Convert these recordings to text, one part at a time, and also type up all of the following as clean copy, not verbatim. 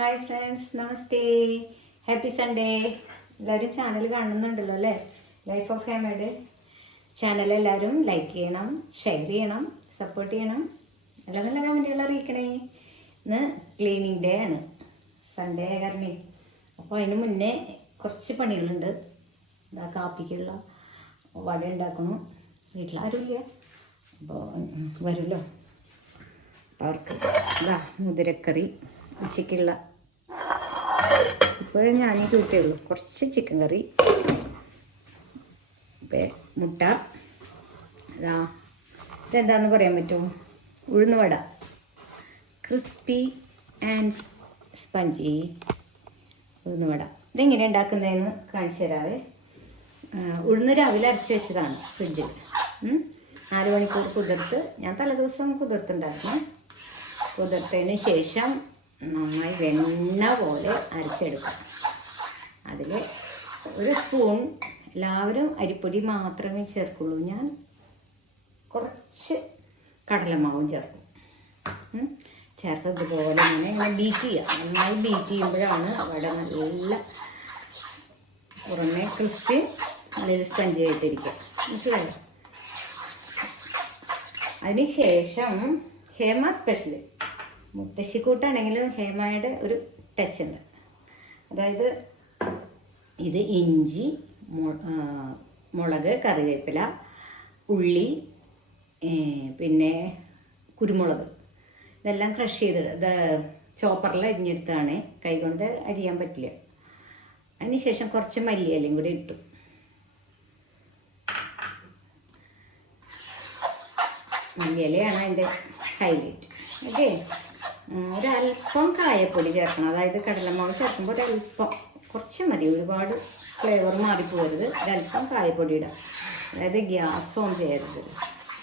Hi friends, നമസ്തേ, happy Sunday. എല്ലാവരും channel കാണുന്നുണ്ടല്ലോ അല്ലേ? ലൈഫ് ഓഫ് ഹേമയുടെ ചാനൽ എല്ലാവരും ലൈക്ക് ചെയ്യണം, ഷെയർ ചെയ്യണം, സപ്പോർട്ട് ചെയ്യണം, നല്ല നല്ല കമൻറ്റുകൾ അറിയിക്കണേ. ഇന്ന് ക്ലീനിങ് ഡേ ആണ്, സൺഡേ കാരണം. അപ്പോൾ അതിന് മുന്നേ കുറച്ച് പണികളുണ്ട്. ഇതാ കാപ്പിക്കുള്ള വട ഉണ്ടാക്കണം. വീട്ടിലാരുമില്ല, അപ്പോൾ വരുമല്ലോ. അപ്പോൾ അവർക്ക് ഇതാ മുതിരക്കറി ഉച്ചയ്ക്കുള്ള ഇപ്പോൾ ഞാനീ കൂട്ടിയുള്ളൂ. കുറച്ച് ചിക്കൻ കറി, മുട്ട, ഇതാ ഇതെന്താന്ന് പറയാൻ പറ്റുമോ? ഉഴുന്നുവട, ക്രിസ്പി ആൻഡ് സ്പഞ്ചി ഉഴുന്നുവട. ഇതെങ്ങനെ ഉണ്ടാക്കുന്നതെന്ന് കാണിച്ചു തരാവേ. ഉഴുന്ന് രാവിലെ അരച്ച് വെച്ചതാണ് ഫ്രിഡ്ജിൽ. 4 മണിക്കൂർ കുതിർത്ത്, ഞാൻ തലേദിവസം കുതിർത്തുണ്ടായിരുന്നു. കുതിർത്തതിന് ശേഷം നന്നായി വെണ്ണ പോലെ അരച്ചെടുക്കും. അതിൽ ഒരു സ്പൂൺ, എല്ലാവരും അരിപ്പൊടി മാത്രമേ ചേർക്കുള്ളൂ, ഞാൻ കുറച്ച് കടലമാവും ചേർക്കും. ചേർത്ത് ഇതുപോലെ ഇങ്ങനെ ബീറ്റ് ചെയ്യുക. നന്നായി ബീറ്റ് ചെയ്യുമ്പോഴാണ് വട നല്ല പുറമെ ക്രിസ്പി, നല്ല സ്പഞ്ച് ആയിട്ടിരിക്കുക. മനസ്സിലായോ? അതിന് ശേഷം ഹേമ സ്പെഷ്യൽ, മുത്തശ്ശിക്കൂട്ടാണെങ്കിലും ഹേമയുടെ ഒരു ടച്ച് ഉണ്ട്. അതായത് ഇത് ഇഞ്ചി, മുളക്, കറിവേപ്പില, ഉള്ളി, പിന്നെ കുരുമുളക്, ഇതെല്ലാം ക്രഷ് ചെയ്ത് ചോപ്പറിൽ അരിഞ്ഞെടുത്താണ്. കൈകൊണ്ട് അരിയാൻ പറ്റില്ല. അതിന് ശേഷം കുറച്ച് മല്ലിയിലയും കൂടി ഇട്ടു. മല്ലിയിലയാണ് അതിൻ്റെ ഹൈലൈറ്റ്. ഓക്കെ, ഒരല്പം കായപ്പൊടി ചേർക്കണം. അതായത് കടലമാവ് ചേർക്കുമ്പോൾ ഒരല്പം, കുറച്ച് മതി, ഒരുപാട് ഫ്ലേവർ മാറിപ്പോകരുത്. ഒരല്പം കായപ്പൊടി ഇടുക. അതായത് ഗ്യാസ് ഓൺ ചെയ്യരുത്.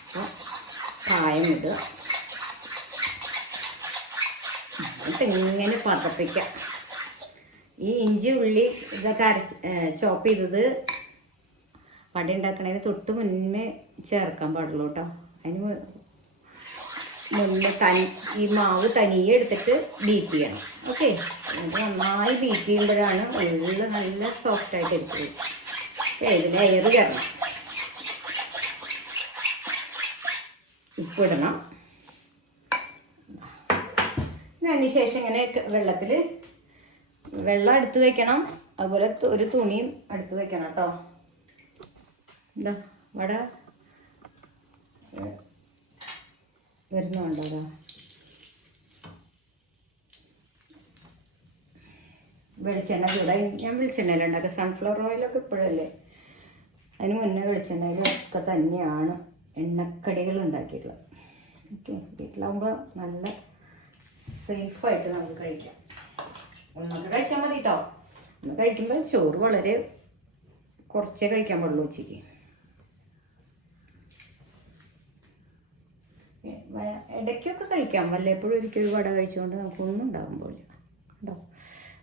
അപ്പോൾ കായം ഇടുക. എന്നിട്ട് ഇങ്ങനെ പതപ്പിക്കാം. ഈ ഇഞ്ചി, ഉള്ളി ഇതൊക്കെ ചോപ്പ് ചെയ്തത് വട ഉണ്ടാക്കണതിന് തൊട്ട് മുന്നേ ചേർക്കാൻ പാടുള്ളൂ കേട്ടോ. അതിന് മുന്നേ ഈ മാവ് തനിയെ എടുത്തിട്ട് ബീറ്റ് ചെയ്യണം. ഓക്കെ, എന്നിട്ട് നന്നായി ബീറ്റ് ചെയ്യുമ്പോഴാണ് ഉള്ളിൽ നല്ല സോഫ്റ്റായിട്ട് എടുത്തത്. ഇതിൽ എയർ കയറണം. ഉപ്പിടണം. അതിന് ശേഷം ഇങ്ങനെ വെള്ളം എടുത്ത് വെക്കണം. അതുപോലെ ഒരു തുണിയും എടുത്ത് വെക്കണം കേട്ടോ. എന്താ വട വരുന്നുണ്ടോ? അതാ വെളിച്ചെണ്ണ ചൂടായി. ഞാൻ വെളിച്ചെണ്ണയിൽ ഉണ്ടാക്കുക. സൺഫ്ലവർ ഓയിലൊക്കെ ഇപ്പോഴല്ലേ, അതിന് മുന്നേ വെളിച്ചെണ്ണയിലൊക്കെ തന്നെയാണ് എണ്ണക്കടികൾ ഉണ്ടാക്കിയിട്ടുള്ളത്. ഓക്കെ, വീട്ടിലാകുമ്പോൾ നല്ല സേഫായിട്ട് നമുക്ക് കഴിക്കാം. ഒന്നൊക്കെ കഴിച്ചാൽ മതി കേട്ടോ. ഒന്ന് കഴിക്കുമ്പോൾ ചോറ് വളരെ കുറച്ചേ കഴിക്കാൻ പാടുള്ളൂ ഉച്ചയ്ക്ക്. ഇടയ്ക്കൊക്കെ കഴിക്കാം, വല്ലപ്പോഴും ഒരിക്കലും വട കഴിച്ചുകൊണ്ട് നമുക്കൊന്നും ഉണ്ടാകുമ്പോൾ കേട്ടോ.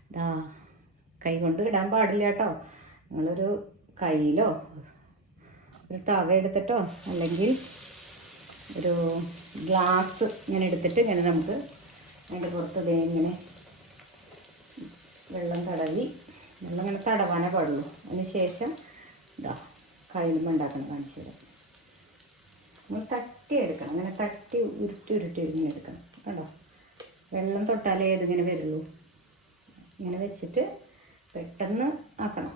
ഇതാ കൈ കൊണ്ട് ഇടാൻ പാടില്ല കേട്ടോ. നിങ്ങളൊരു കയ്യിലോ ഒരു തവ എടുത്തിട്ടോ അല്ലെങ്കിൽ ഒരു ഗ്ലാസ് ഇങ്ങനെ എടുത്തിട്ട് ഇങ്ങനെ നമുക്ക് അതിൻ്റെ പുറത്ത് ഇങ്ങനെ വെള്ളം ഇങ്ങനെ തടവാനേ പാടുള്ളൂ. അതിന് ശേഷം ഇതാ കയ്യിലും ഉണ്ടാക്കണം. കാണിച്ചു തരാം. നമ്മൾ തട്ടിയെടുക്കണം. അങ്ങനെ തട്ടി ഉരുട്ടി എടുക്കണം കേട്ടോ. വെള്ളം തൊട്ടാലേ ഇതിങ്ങനെ വരുള്ളൂ. ഇങ്ങനെ വെച്ചിട്ട് പെട്ടെന്ന് ആക്കണം,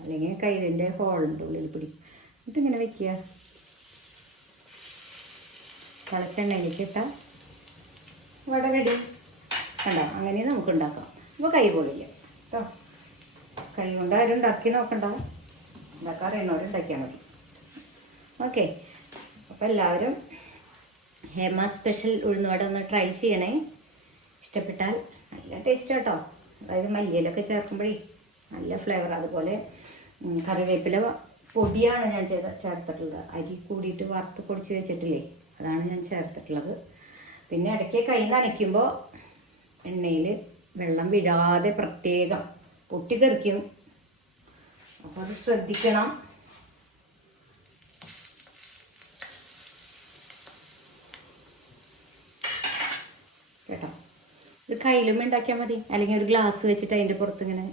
അല്ലെങ്കിൽ കയ്യിലിൻ്റെ ഹോളിൻ്റെ ഉള്ളിൽ പിടിക്കും. എന്നിട്ട് ഇങ്ങനെ വെക്കുക. തിളച്ചെണ്ണയിലേക്ക് ഇട്ടാൽ വട റെഡി കണ്ടോ. അങ്ങനെ നമുക്ക് ഉണ്ടാക്കാം. അപ്പോൾ കൈ പൊളില്ല കേട്ടോ. കൈ കൊണ്ട് ആരും ഉണ്ടാക്കി നോക്കണ്ട, ഉണ്ടാക്കാൻ അറിയണവരുണ്ടാക്കിയാൽ മതി. ഓക്കെ, അപ്പോൾ എല്ലാവരും ഹേമ സ്പെഷ്യൽ ഉഴുന്നുവട ഒന്ന് ട്രൈ ചെയ്യണേ. ഇഷ്ടപ്പെട്ടാൽ നല്ല ടേസ്റ്റ് കേട്ടോ. അതായത് മല്ലിയിലൊക്കെ ചേർക്കുമ്പോഴേ നല്ല ഫ്ലേവർ. അതുപോലെ കറിവേപ്പില പൊടിയാണ് ഞാൻ ചേർത്തിട്ടുള്ളത്. അരി കൂടിയിട്ട് വറുത്ത് പൊടിച്ച് വെച്ചിട്ടില്ലേ, അതാണ് ഞാൻ ചേർത്തിട്ടുള്ളത്. പിന്നെ ഇടയ്ക്ക് കൈ നനയ്ക്കുമ്പോൾ എണ്ണയിൽ വെള്ളം വിടാതെ പ്രത്യേകം പൊട്ടിത്തെറിക്കും. അപ്പോൾ അത് ശ്രദ്ധിക്കണം കേട്ടോ. ഇത് കയ്യിലും ഉണ്ടാക്കിയാൽ മതി, അല്ലെങ്കിൽ ഒരു ഗ്ലാസ് വെച്ചിട്ട് അതിൻ്റെ പുറത്ത് ഇങ്ങനെ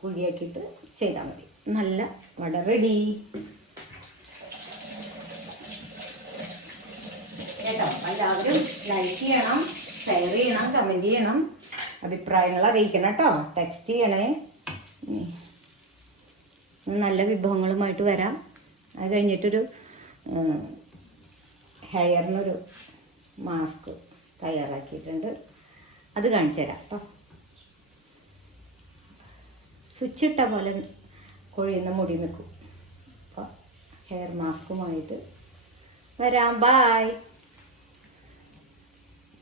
കുഴിയാക്കിയിട്ട് ചെയ്താൽ മതി. നല്ല വട റെഡി കേട്ടോ. എല്ലാവരും ലൈക്ക് ചെയ്യണം, ഷെയർ ചെയ്യണം, കമൻറ്റ് ചെയ്യണം, അഭിപ്രായങ്ങൾ അറിയിക്കണം കേട്ടോ. ടെക്സ്റ്റ് ചെയ്യണേ. നല്ല വിഭവങ്ങളുമായിട്ട് വരാം. അത് കഴിഞ്ഞിട്ടൊരു ഹെയറിനൊരു മാസ്ക് തയ്യാറാക്കിയിട്ടുണ്ട്, അത് കാണിച്ചു തരാം കേട്ടോ. സ്വിച്ച് ഇട്ട പോലെ കൊഴിയുന്ന മുടി നിൽക്കും. അപ്പോൾ ഹെയർ മാസ്കുമായിട്ട് വരാം. ബായ്.